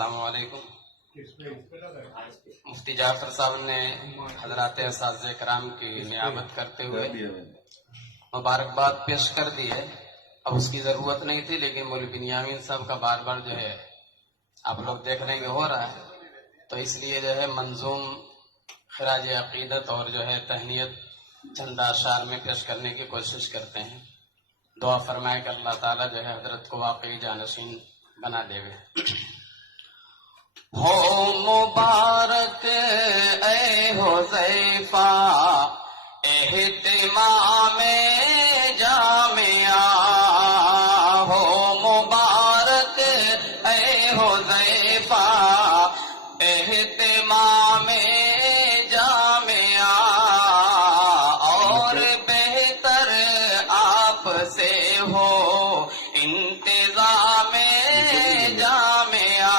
السلام علیکم۔ مفتی جعفر صاحب نے حضرات اساتذہ کرام کی نیابت کرتے ہوئے مبارکباد پیش کر دی ہے۔ اب اس کی ضرورت نہیں تھی، لیکن مولوی بنیامین صاحب کا بار بار جو ہے آپ لوگ دیکھ رہے ہیں کہ ہو رہا ہے، تو اس لیے جو ہے منظوم خراج عقیدت اور جو ہے تہنیت چند اشعار میں پیش کرنے کی کوشش کرتے ہیں۔ دعا فرمائے کہ اللہ تعالیٰ جو ہے حضرت کو واقعی جانشین بنا دے گے۔ ہو مبارک اے حذیفہ اہتمام جامعہ، ہو مبارک اے حذیفہ اہتمام جامعہ، اور بہتر آپ سے ہو انتظام جامعہ،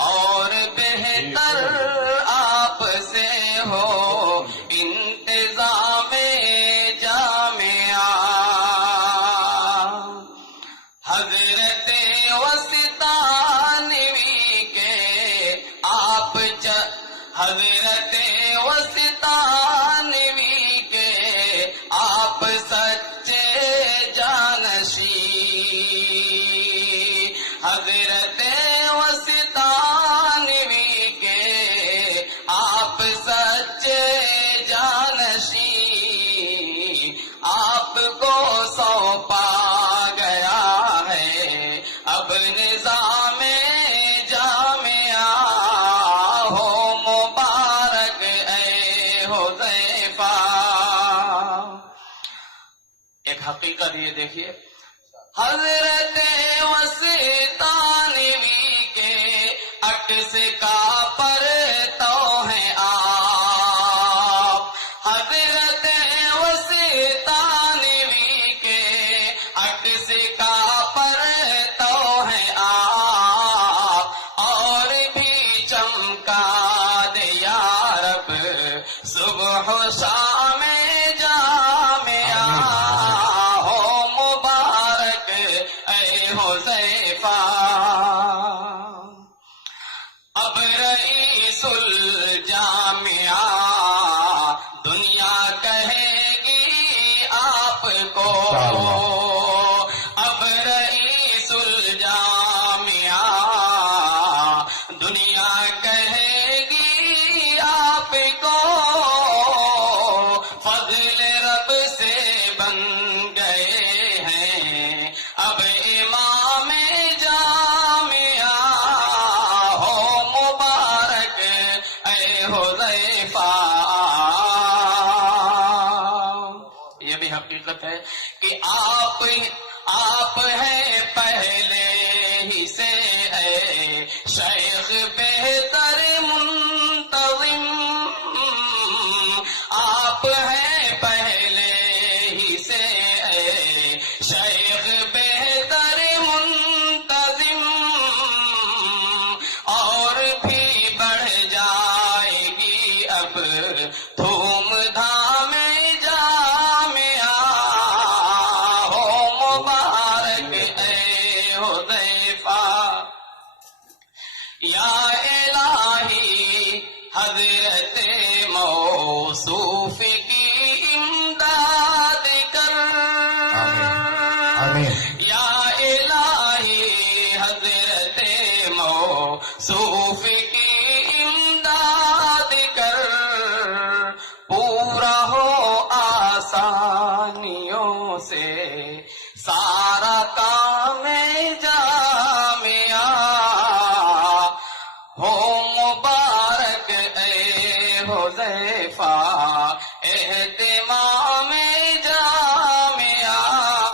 اور بہتر آپ سے ہو انتظام جامعہ۔ حضرت وسطانوی کے آپ حضرت وسطانوی کے آپ سچے جانشین، حضرت وسطانوی کے آپ سچے جانشین، آپ کو سونپا گیا ہے اب نظام جامعہ، ہو مبارک اے حذیفہ۔ ایک حقیقت یہ دیکھیے، حضرت وسطانوی کے عکس کا پرتو ہے آپ، حضرت وسطانوی کے عکس کا پرتو ہے آپ، اور بھی چمکا دے یا رب صبح و شام جامعہ، ہو مبارک اے حذیفہ۔ اب رئیس الجامعہ دنیا کہے گی آپ کو، اب رئیس الجامعہ دنیا کہے گی آپ کو، فضل رب سے بن گئے ہیں اب امام جامعہ، ہو مبارک اے حذیفہ۔ یہ بھی حقیقت ہے کہ آپ ہیں پہلے ہی سے اے شیخ بہتر منتظم، آپ ہیں پہلے ہی سے اے شیخ بہتر منتظم، اور بھی بڑھ جائے گی اب دھوم دھام جامعہ، ہو مبارک اے حذیفہ۔ یا الہی حضرت موصوف کی امداد کر، یا الہی حضرت موصوف کی امداد کر، پورا ہو آسانیوں سے سارا کام جامعہ، ہو مبارک اے حذیفہ اہتمام